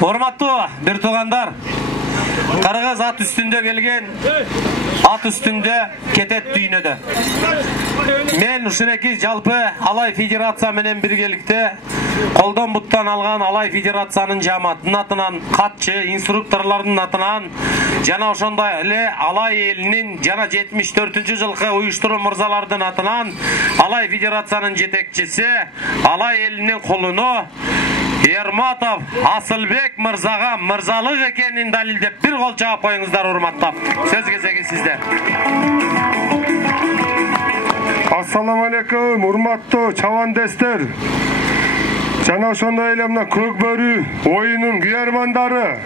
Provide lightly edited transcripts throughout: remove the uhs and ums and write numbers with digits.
Hormatlı bir tuğanlar, Karagaz at üstünde gelgen, at üstünde ketet düğünede. Men uşuneki jalpı Alay Federatsiya menen birgelikte koldan buttan algan Alay Federatsiyanын жамаатынын атынан, катчы, инструкторлордун атынан жана ошондой эле Алай элинин жана 74-жылкы уюштуруу мырзалардын атынан Алай Федерациянын жетекчиси Алай элинин колуну Ерматов Асылбек мырзага мырзалык экенин далилдеп бир кол жаап коюңуздар, урматтап. Сөз кезеги сизде. Ассаламу алейкум, урматтуу чабандестер. Жана ошондой эле мына көк бөрү оюнун күйөрмандары.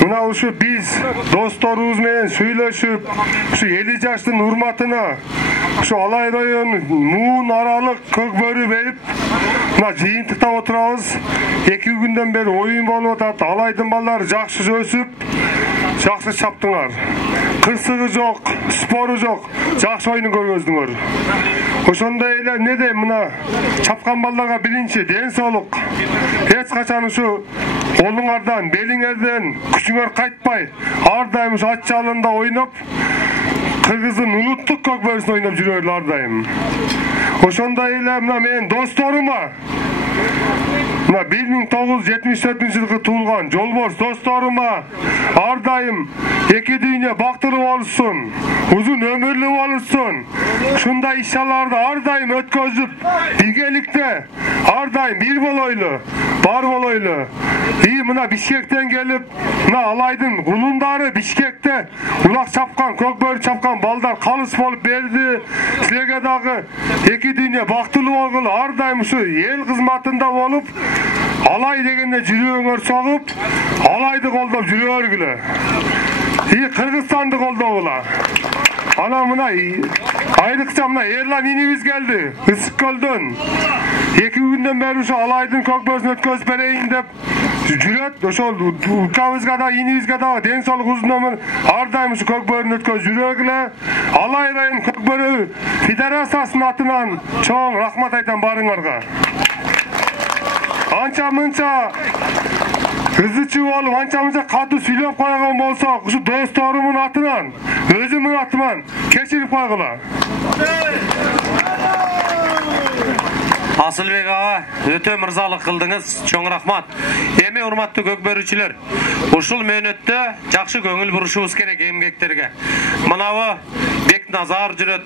Мына ушу биз досторубуз менен сүйлөшүп, ушу 50 жаштын урматына ушу Алай районунун муун аралык көк бөрү берип, мына жыйынтыктап отурабыз. 2 күндөн бери оюн болуп атат. Алайдын балдары жакшы өсүп, жакшы чаптыңар. Кырсыгы жок, спору жок, жакшы оюн көргөздүңөр. Ошондой эле не дейм, мына чапкан балдарга биринчи ден соолук. Эч качан ушу колуңардан, белиңерден күчүңөр кайтпай, ар дайым ушу ат жалында ойноп, Кыргыздын улуттук көк бөрүсүн ойноп жүрөрлөр ар дайым. Ошондой эле мына менин досторума, мына 1974-жылкы туулган жолборс досторума ар дайым эки дүйнө бактыруу болушсун, узун өмүрлүү болушсун. Ушундай иш-чараларды ар дайым өткөзүп, биргеликте ар дайым бир болойлу, бар болойлу. Мына Бишкектен келип, мына Алайдын кулундары Бишкекте улак чапкан, көк бөрү чапкан балдар калыс болуп берди. Силерге дагы эки дүйнө бактылуу болгулу, ар дайым ушу эл кызматында болуп, Алай дегенде жүрөгүңөр согуп, Алайды колдоп жүрө бергиле. Кыргызстанды колдогула. Ana mına aylıkça mına Erlan inimiz geldi. Isıkköl'dön. 2 günden beri şu Alaydın Kökböz'ün ötköz bereyin dep jüret. Oşol ülkemizge da inimizge da den soluk uzunluğumun ardaymış şu Kökböz'ün ötköz jüregle. Alaydın Kökböz'ü Federasyasının atından çoğun rahmat aytan barınlarga. Ança mınça Kızıçı olup ançamıza katı süylep koygan bolsa, şu dostorumun atынан, özümün atынан keçirip koygula. Asılbek ağa, öte mırzalık kıldınız, çoğun rahmat. Emi urmatlı kökbörüçüler, uşul mönötte jakşı köngül buruşubuz kerek emgekterge. Mınavı Bek Nazar jüret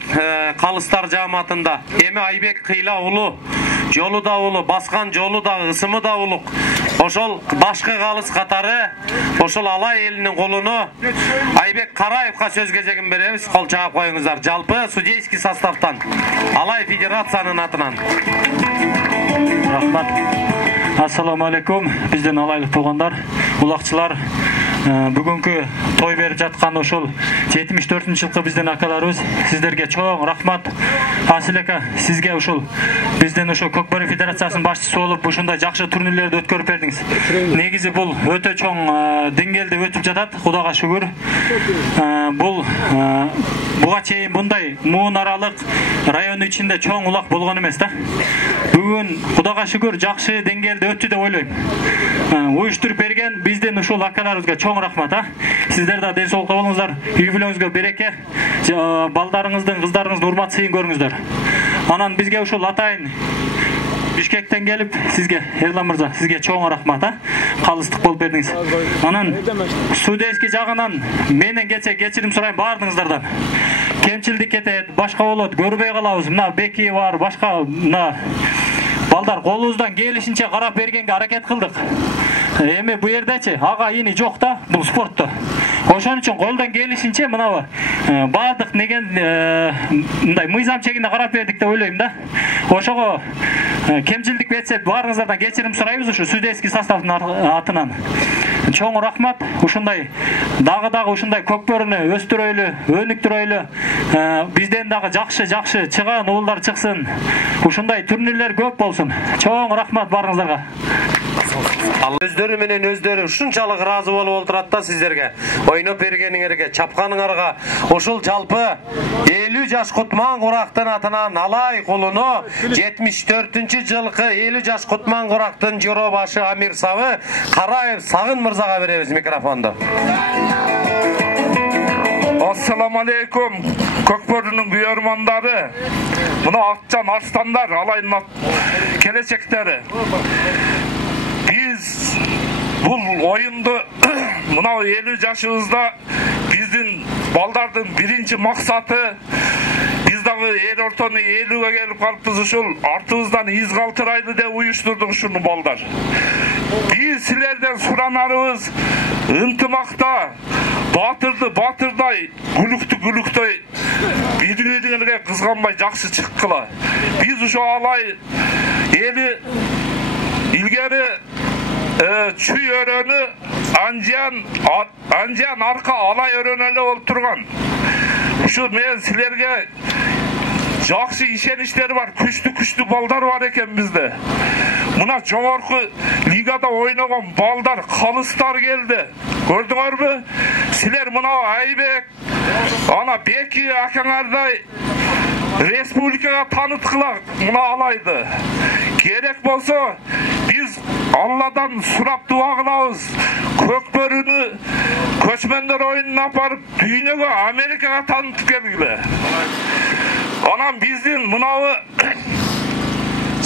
kalıstar jamatında. Emi Aybek Kıyla ulu, jolu da ulu, baskan jolu da, ısımı da uluk. Oşol başka kalыс katarı, oşol Alay elinin kolunu Aybek Karayev'ka söz gezegin beremiz, kol çağıp koyunuzlar. Jalpı судейский составтан, Alay Federatsiyanın atынан. Rahmat. Assalamu alaikum. Bizden alaylıq tuğanlar, ulaqçılar. Bugünkü toy berip жатқан ошол 74-жылкы биздин акаларыбыз, сиздерге чоң рахмат. Асылека, сизге ушул бизден ошо Көкбөрү Федерациясынын башчысы болуп, ушундай жакшы турнирлерди өткөрүп бердиңиз. Негизи бул өтө чоң деңгээлде өтүп жатат, Кудайга шүгүр. Бул буга чейин мындай муун аралык район ичинде чоң улак болгон эмес да. Бүгүн Кудайга шүгүр жакшы деңгээлде өттү деп ойлойм. Уюштуруп берген биздин ушул акаларыбызга чоң рахмат. Сиздер да ден соолукта болуңуздар, үй бүлөңүзгө береке, балдарыңыздын, кыздарыңыздын урмат сыйын көрүңүздөр. Анан бизге ушул атайын Бишкектен келип, сизге Ерлан мырза, сизге чоң рахмат, калыстык болуп бердиңиз. Анан судейский жагынан менен кечирим сурайм баардыгыңыздардан. Кемчилдик кетет, башка болот, көрбөй калабыз. Мына Беки бар, башка мына балдар колубуздан келишинче карап бергенге аракет кылдык. Эми бу жердечи ага ини жок да, бул спортто. Ошон үчүн колдон келишинче мына баардык неген мындай мыйзам чегинде карап бердик деп ойлойм да. Ошого кемчилдик кетсе баарыңыздардан кечирим сурайбыз ушу судейский составдын атынан. Чоң рахмат. Ушундай дагы ушундай көкбөрүнү өстүрөйлү, өнүктүрөйлү. Бизден дагы жакшы чыган уулдар чыксын. Ушундай турнирлер көп болсун. Чоң рахмат баарыңыздарга. Өздөрү менен өздөрү ушунчалык ыраазы болуп отурат да сиздерге. Ойноп бергениңерге, чапканыңарга. Ушул жалпы 50 жаш Кутман Курактын атынан Алай кулуну 74-жылкы 50 жаш Кутман Курактын жоробашы Амирсабы Караев Сагын мырзага беребиз микрофонду. Assalamu alaikum. Көкбөрүнүн күйөрмандары, мына атчан арстандар, Алайдын келечектери. Биз бул оюнду мына 50 жашыбызда биздин балдардын биринчи максаты, биз дагы эл ортону 50ге келип калыппыз, ушул артыбыздан из калтырайлы деп уюштурдук ушуну балдар. Биз силерден суранарыбыз ынтымакта, батырды батырдай, гүлүктү гүлүктөй бири-бириңерге кызганбай жакшы чыккыла. Биз ушу Алай эли илгери чүй өрөнү анжан арка Алай өрөнү эле болуп турган. Ушу мен силерге жакшы ишеништер бар, күчтүү балдар бар экен бизде. Мына жогорку лигада ойногон балдар, калыстар келди. Көрдүңөрбү? Силер мына Айбек, ана Беки акаңардай республикага таныткыла мына Алайды. Керек болсо биз Алладан сурап дуа кылабыз. Көкбөрүнү көчмөндөр оюнуна апарып дүйнөгө, Америкага танытып келгиле. Анан биздин мынабы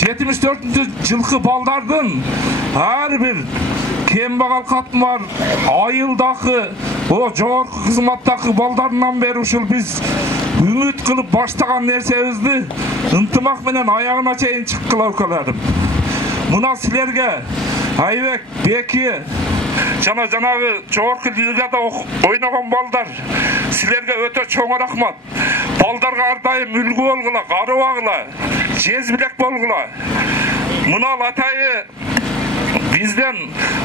74-жылкы балдардын ар бир кембагал катмар, айылдакы, жогорку кызматтагы балдарынан бери ушул биз үмүт кылып баштаган нерсебизди ынтымак менен аягына чейин чыккыла өлкөлөрүм. Мына силерге Айбек, Беки, жанагы жогорку лигада ойногон балдар, силерге өтө чоң рахмат. Балдарга ар дайым үлгү болгула, карыбагыла, жезбилек болгула. Мына Атайы бизден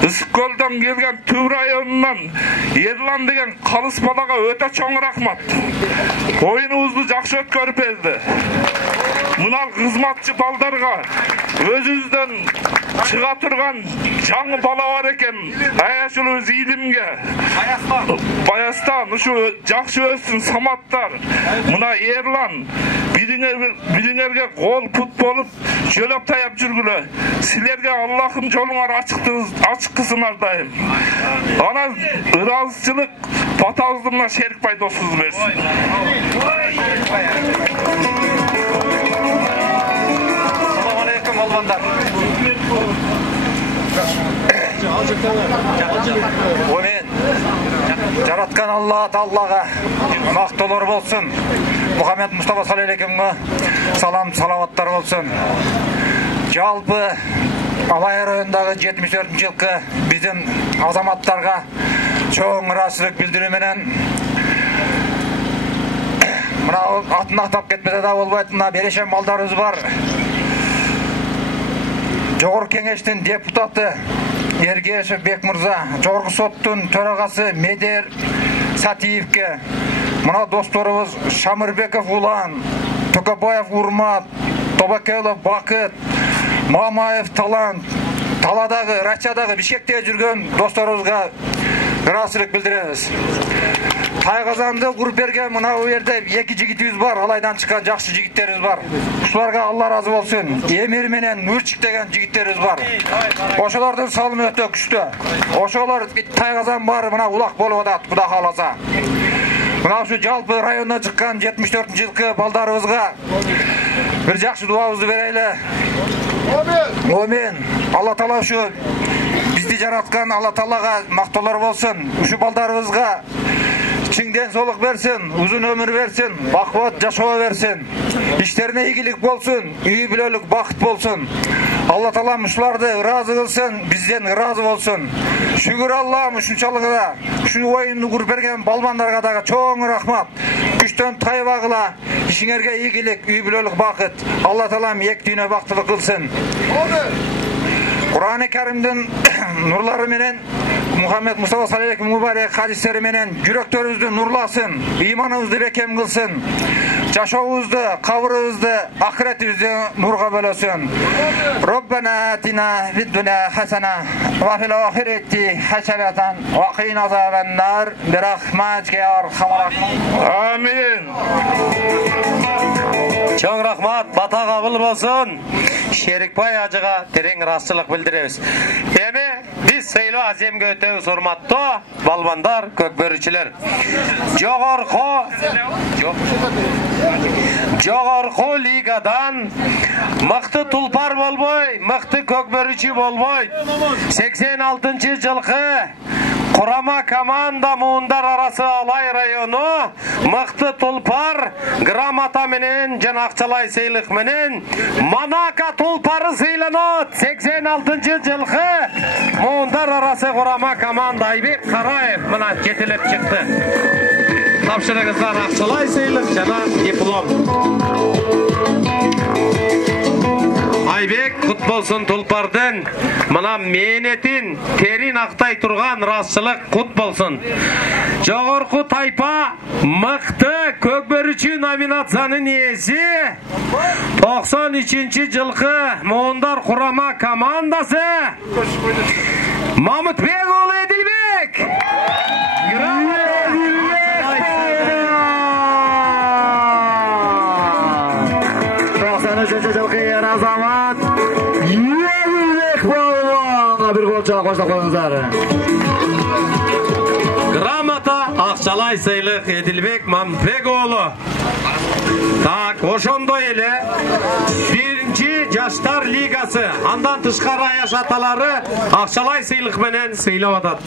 Ысык көлдөн келген Түб районунан Ерлан деген калыс балага өтө чоң рахмат. Оюнубузду жакшы өткөрүп берди. Мына кызматчы балдарга өзүбүздөн чыга турган жаңы бала бар экен, аяшылыбыз илимге. Баястан ушу жакшы өссүн саматтар. Мына Ерлан бириңерге кол пут болуп жөлөп таяп жүргүлө. Силерге Аллахым жолуңар ачык кылсын ар дайым. Анан ыраазычылык батабызды мына Шерикбай досубуз берсин. Assalamu alaikum балбандар. Омен жараткан Алла Тааллага мактоолор болсун. Мухаммед Мустафа саллаллаху салам салаваттар болсун. Жалпы Алай районундагы 74-жылкы биздин азаматтарга чоң ыраазычылык билдирүү менен мына атын атап кетпесе да болбойт, мына берешен балдарыбыз бар. Жогорку кеңештин депутаты Ергешев Бек мырза, жогорку соттун төрагасы Медер Сатиевке, мына досторубуз Шамырбеков Улан, Токобаев Урмат, Тобакелов Бакыт, Мамаев Талант, Таладагы, Рачадагы, Бишкекте жүргөн досторубузга ыраазычылык билдиребиз. Тайгазанды куруп берген мына жерде эки жигитибиз бар, Алайдан чыккан жакшы жигиттерибиз бар. Ушуларга Алла разы болсун. Эмир менен Нурчик деген жигиттерибиз бар. Ошолордун салымы өтө күчтүү. Ошолор Тайгазан бар, мына улак болуп атат, Кудай кааласа. Мына ушу жалпы районуна чыккан 74-жылкы балдарыбызга бир жакшы дуабызды берели. Амин. Алла Таала ушу бизди жараткан Алла Таалага мактоолор болсун. Ушу балдарыбызга чың денсаулык берсин, узун өмүр берсин, бакыт жашоо берсин. Иштерине ийгилик болсун, үй бүлөлүк бакыт болсун. Алла Таалам ушуларды ыраазы кылсын, бизден ыраазы болсун. Шүгүр Аллам ушунчалыгына, ушул оюнду куруп берген балбандарга дагы чоң рахмат. Күчтөн тайбагыла, ишиңерге ийгилик, үй бүлөлүк бакыт. Алла Таалам эки дүйнө бактылык кылсын. Кур'ан-ы Каримдин нурлары менен Muhammed Mustafa sallallahu mübarek hadisleri menen жүрөктөрүбүздү нурласын, ыйманыбызды бекем кылсын. жашообузду, кабырыбызды, ахиретибизди нурга бөлөсүн. Rabbana atina fid dunya hasana wa fil akhirati hasanatan wa qina azaban nar bi rahmatika ya arhamar rahimin. Amin. Çok rahmat, bata kabul olsun. Şerikbay acıga tereң ырасчылык bildirебиz. Эми биз Сейло Аземге өтөбүз, урматтуу балбандар, көкбөрүчүлөр. Жогорку лигадан мыкты тулпар болбой, мыкты көкбөрүчү болбой. 86-жылкы Kurama komanda Muğundar arası Alay rayonu mıktı tulpar gramata menen jana Akçalay sыйлык menen Manaka tulparı sыйланат 86-жылкы Muğundar arası kurama komanda Aybek Karayev mına ketilip çıktı. Tapşırıgızlar Akçalay sыйлык jana diplom. Aybek kut bolsun tulpardın mına menetin terin aktay turgan rastçılık kut bolsun. Jogorku taypa mıktı көкбөрүчү номинациянын ээси 93-жылкы Muğundar kurama komandası Mamutbek oğlu Edilbek. жылкы ер азамат Edilbek балбанга бир колчак коштоп коюңуздар. Gramata Akçalay sыйлык Edilbek Mamutbek oğlu. Так, ошондой эле биринчи жаштар лигасы андан тышкары аяш аталары Акчалай сыйлык менен сыйлап атат.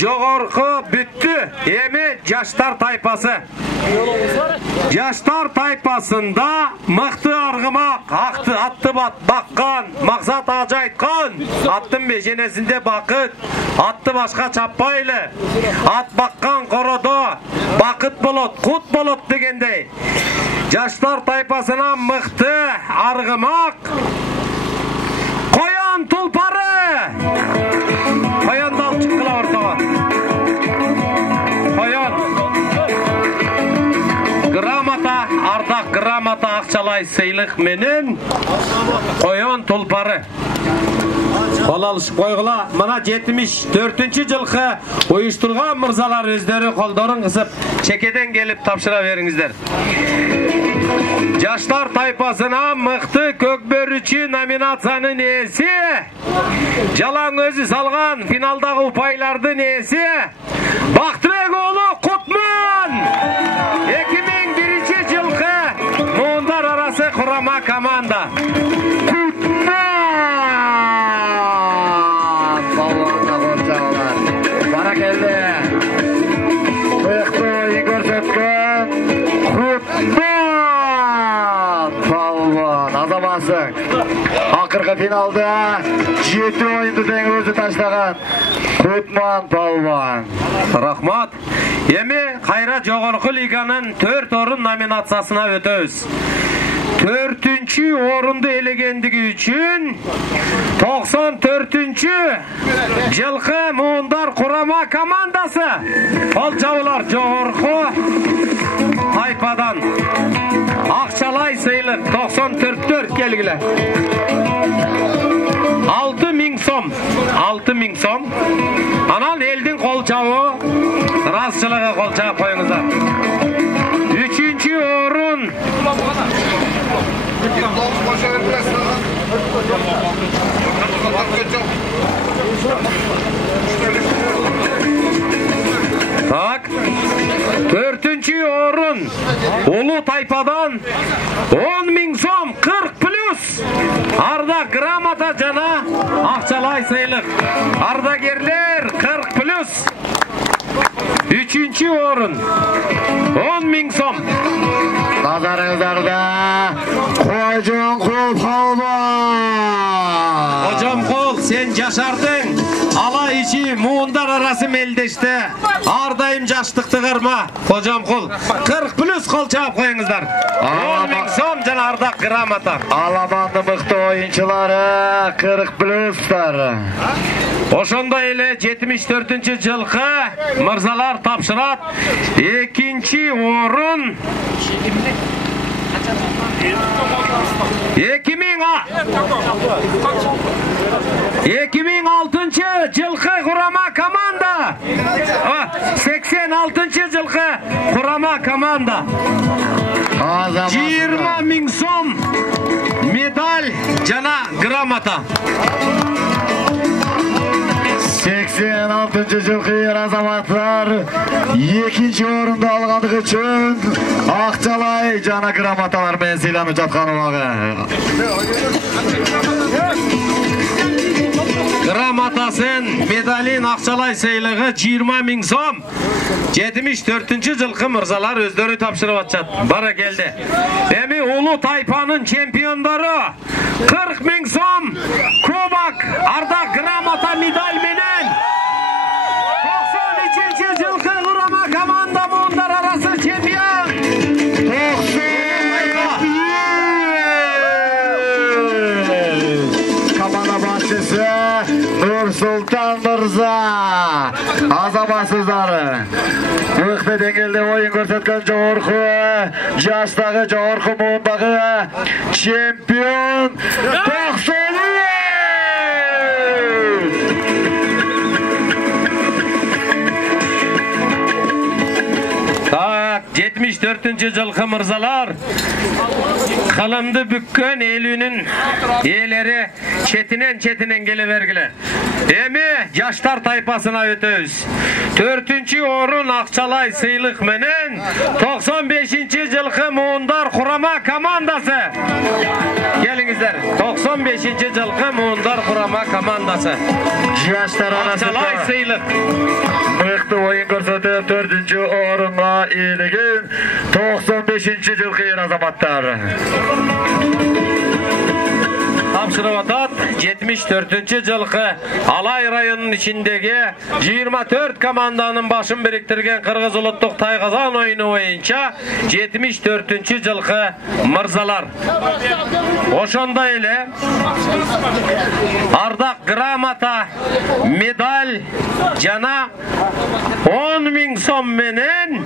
Жогорку бүттү эми жаштар тайпасы. Жаштар тайпасында мыкты аргымак, атты баккан, максат ажы айткан, аттын беженесинде бакыт, атты башка чаппайлы, ат баккан коrodо бакыт болот, кут болот дегендей. Жаштар тайпасына мыкты аргымак Коян тулпары. Коянды алып чыккыла ортого. Коян. Грамата, ардак грамата Акчалай сыйлык менен Коян тулпары. Кол алышып койгула. Мына 74-жылкы уюштурган мырзалар өздөрү колдорун кысып чекеден келип тапшыра бериңиздер. Жаштар тайпасына мыкты көкбөрүчү номинациянын ээси, жалаң өзү салган финалдагы упайлардын ээси Бактыбек оолу Кутман. 2001-жылкы Muğundar arası kurama komanda. Акыркы финалда 7 оюнду тең өзү таштаган Кутман палван. Рахмат. Эми кайра жогорку лиганын 4 орун номинациясына өтөбүз. 4-чү орунду элегендиги үчүн 94-жылкы Muğundar kurama komandасы кол жабылар жогорку тайпадан Акчалай сыйлык 94 келгиле. 6000 сом. 6000 сом. Анан элдин кол чабы, ырасчылыгы кол чабып коюңуздар. 3-чү орун Так. 4-чү орун Улуу тайпадан 10.000 сом 40 плюс. Арда грамота жана Акчалай сыйлык. Ардагерлер 40 плюс. 3-чү орун 10.000 сом. Назарыңыздарда Кожомкул палван. Кожомкул, сен жашардың. Алай ичи Muğundar arası мелдеште. Ардайым жаштыкты кырма. Кожомкул 40 плюс кол чаап коюңуздар. 10.000 сом жана ардак грамота. Аламанды мыкты оюнчулары 40 плюстар. Ошондой эле 74-жылкы мырзалар тапшырат. Экинчи орун 2006-жылкы курама команда. 86-жылкы курама команда. 20 000 сом медаль жана грамота. 86-жылкы ер азаматтар экинчи орунду алгандыгы үчүн акчалай жана грамоталар менен сыйланып жаткан убагы. Грамотасын, медалин, акчалай сыйлыгы 20 000 сом. 74-жылкы мырзалар өздөрү тапшырып атышат. Бара келди. Эми улуу тайпанын чемпиондору 40 000 сом кубок, ардак грамота, медаль менен 93-жылкы курама команда муундар арасы чемпион. Команда башчысы Нурсултан мырза. Азаматсыздар. Мыкты деңгээлде оюн көрсөткөн жогорку жаштагы, жогорку муундагы чемпион 74-жылкы мырзалар калымды бүккөн элүүнүн ээлери четинен келе бергиле. Эми жаштар тайпасына өтөбүз. 4-чү орун акчалай сыйлык менен 95-жылкы муундар курама командасы. Келиңиздер. 95-жылкы муундар курама командасы. Жаштар арасында акчалай сыйлык. Мыкты оюн көрсөтүп 4-чү орунга ээлеген 95-жылкы ер азаматтар. Тапшырып атат. 74-жылкы Алай районунун ичиндеги 24 команданын башын бириктирген Кыргыз улуттук тайгазан оюну боюнча 74-жылкы мырзалар. Ошондой эле ардак грамота, медаль жана 10 000 сом менен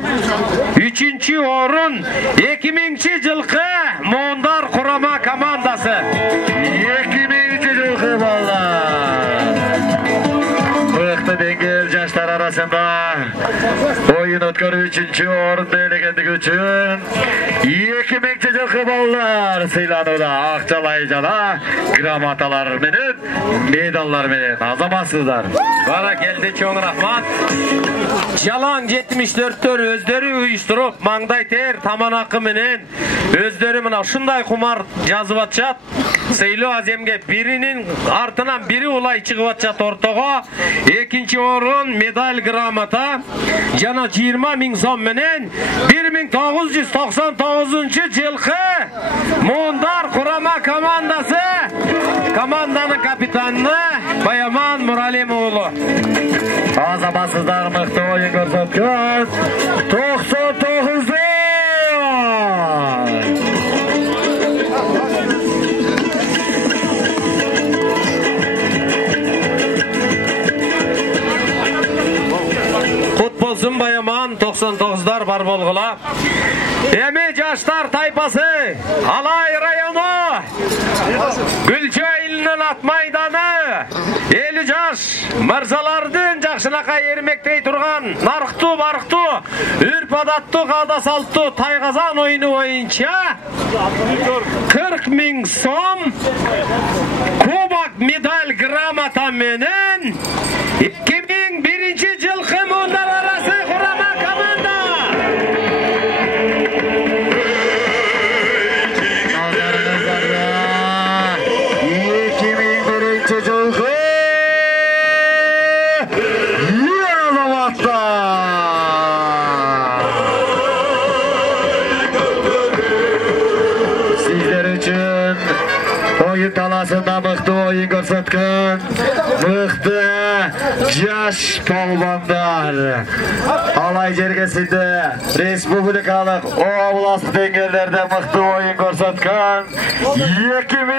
3-чү орун 2000-жылкы муундар курама командасы. 2000-жылкы балдар. Мыкты деңгэл жаштар арасында оюн өткөрүү 3-чү орунду ээлегендиги үчүн 2000-жылкы балдар сыйланууда акчалай жана грамоталар менен, медаллар менен. Азаматсыздар. Бара келди, чоң рахмат. Жалаң 74-төр өздөрү уюштуруп, маңдай тер, таманакы менен өздөрү мына ушундай кумар жазып атышат. Сыйлоо аземге биринин артынан бири улай чыгып атышат ортого. Экинчи орун медаль, грамота жана 20 000 сом менен 1999-жылкы муундар курама командасы. Команданын капитаны Баяман Муралим уулу. Азаматсыздар, мыкты оюн көрсөткөн 99 Кут болсун Баяман, 99-дар бар болгула. Эми жаштар тайпасы Алай району Гүлчө илинин ат майданы 50 жаш мырзалардын жакшынакай эрмектей турган нарыктуу барыктуу үрп адаттуу каада салттуу тайгазан оюну боюнча 40 000 сом кубок, медаль, грамота менен 2001-жылкы муундар арасы курама команда. 2001-жылкы сиздер үчүн оюн таласында мыкты оюн көрсөткөн мыкты жаш полбондар. Алай жергесинде республикалык, областык деңгээлдерде мыкты оюн көрсөткөн 2000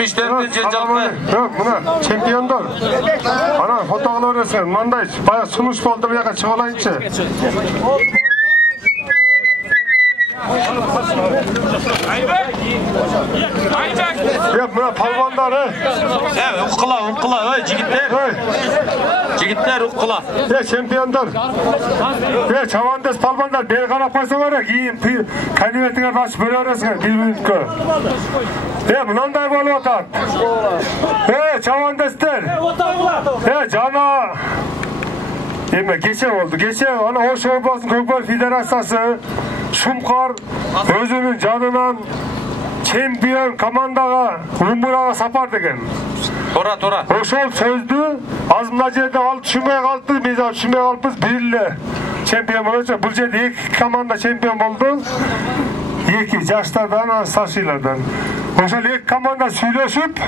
74-cü жылғы. Yok, buna çempiyonlar. Ana foto alıyorsun. Manday bayağı sunuş oldu, bir yaka çıkılayınca. Yap buna palvanlar. Evet, ukkula, jigitler. Jigitler ukkula. Ya çempiyonlar. Ya çavandes palvanlar beni qarap qo'ysa var ya, keyin kalimetingga bosib bo'laverasizlar bir minutga. Ya mınanday bo'lib o'tadi. Ya çavandesler. Ya cana. Eme geçe oldu. Geçe ana hoş olmasın Kökbel Federasyası Şumkar özünün canından çempiyon komandaga Umuraga sapar degen. Tora. Oşol sözdü azmına jerde alıp düşünmeye kaldı. Biz alıp düşünmeye kalıpız birle çempiyon olacak. Bu jerde iki komanda çempiyon oldu. İki yaşlardan, saçlardan. Oşol iki komanda söyleşip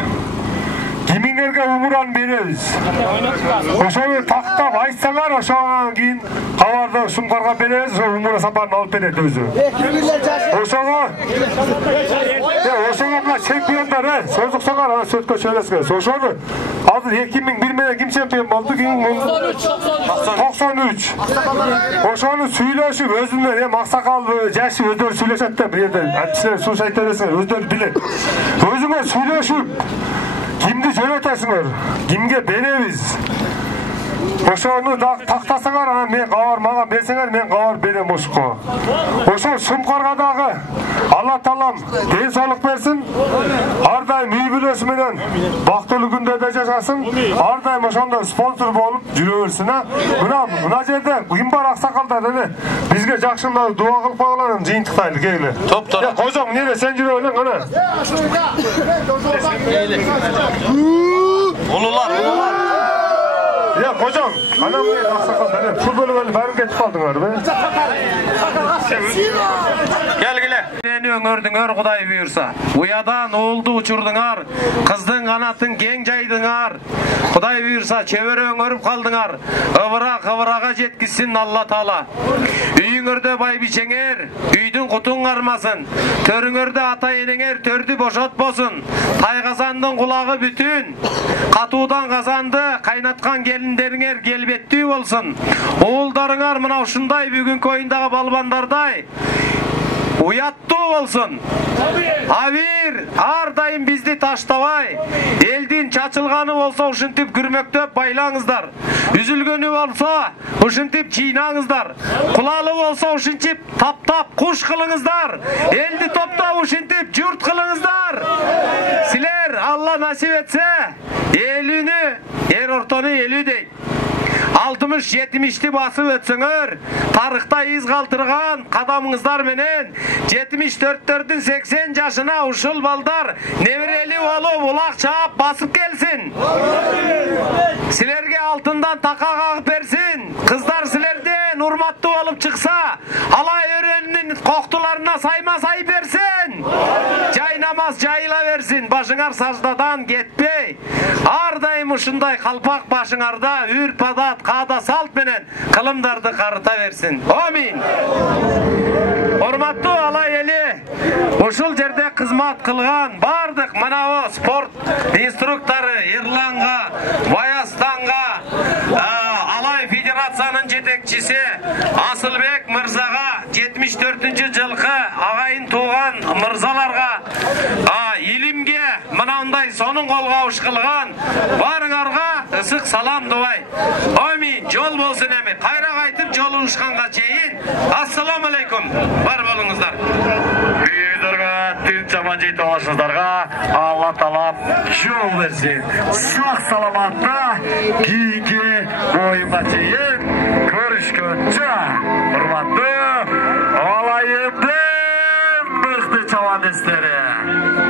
Kiminlerge umuran bereriz. Oşonu taktap aytsalar oşodan keyin kavarda Şumkarga bereriz, umura saparını alıp beredi özü. Oşoga mına çempiyonlar, sözlük soğar, sözlükö söylesiniz. Oşonu hazır 2001 mene kim çempiyon oldu? 93. Oşonu söyleşip özünden hem aksakal jaşı özleri söyleşet de bir yerden. Antisiler su şayt öylesiniz, özleri bilir. Özüne söyleşip kimdi yönetesіңер, kimge beremiz. Oşonu taktasыңар, men qavar mağa bersеңер, men qavar berem oşuqa. Oşo Şumkargadağı Allah Taalam densoqlik bersin. Ardayım үй бүлөсү менен бактылуу күндөрдө жашасын. Ардайым ошондо спонсор болуп жүрө берсин. Мына жерде ким бар аксакалдар эле бизге жакшылап дуа кылып койгула, жыйынтыктайлы келе. Топтор. Ya kocam nereye sen жүрө элең ana. Ulular. Ya kocam, anam ne aksakallar, futbolu böyle barım geçip kaldınlar be. Gel. Seni öngördüңөр Kuday buyursa. Uyadan oğuldu uçurduңар, kızdın kanatın keng jaydıңар. Kuday buyursa çevere öngörüp kaldıңар. Kıvıraga jetkizsin Allah Taala. Üyüңөрde bay biçeңер, üydün kutun karmasın. Törüңөрde ata eneңер tördü boşotbosun. Tay kazandın kulağı bütün. Katudan kazandı, kaynatkan gelinleriңер gelbettүү bolsun. Oğuldarıңар mına uşunday bugünkü oyundağı balbandarday uyattуу bolsun. Abir, ardayım bizdi taştabay. Eldin çaçılganı bolsa uşuntip gürmöktөp baylаңыздар. Üzülgönü bolsa uşuntip çiğnaңыздар. Kulalı bolsa uşuntip tap kuş kılыңыздар. Eldi topta uşuntip jurt kılыңыздар. Siler Allah nasip etse elini, er ortonu eli deyt. 60-70'ti basıp ötsöңөр, tarıkta iz kaltırgan kadamыңыздар menen 74'tün 80 yaşına uşul baldar nevireli olup ulak çağıp basıp gelsin. Silerge altından taka kakıp bersin. Kızlar silerden urmatlı olup çıksa alay öğreninin koktularına sayma say bersin. Caynamaz jayıla versin. Başıңар sajdadan ketpey. Ardayım uşunday kalpak başıңarda ürp adat kada salt menen kılımdарды karıta versin. Amin. Hormatlı alay eli uşul jerde kızmat kılgan bardık manavu sport instruktoru Erlanга, Баястанга, alay federatsiyanın jetekçisi Asılbek Mırzaga, 74-cü жылkı agayın tuğan mırzalarga, ilimge mınандай sonun kolga uşkılgan barıңarga ısık salam dobay. Amin. Jol bolsun emi. Kayra kaytıp jolun uşkanga çeyin. Assalamu aleykum. Бар болуңуздар. Үйдөргө түн жаман жейт болушуңуздарга Алла Таалам жол берсин. Сак саламатта кийинки оюнга чейин көрүшкөнчө. Урматтуу алайымдын мыкты чабандестери.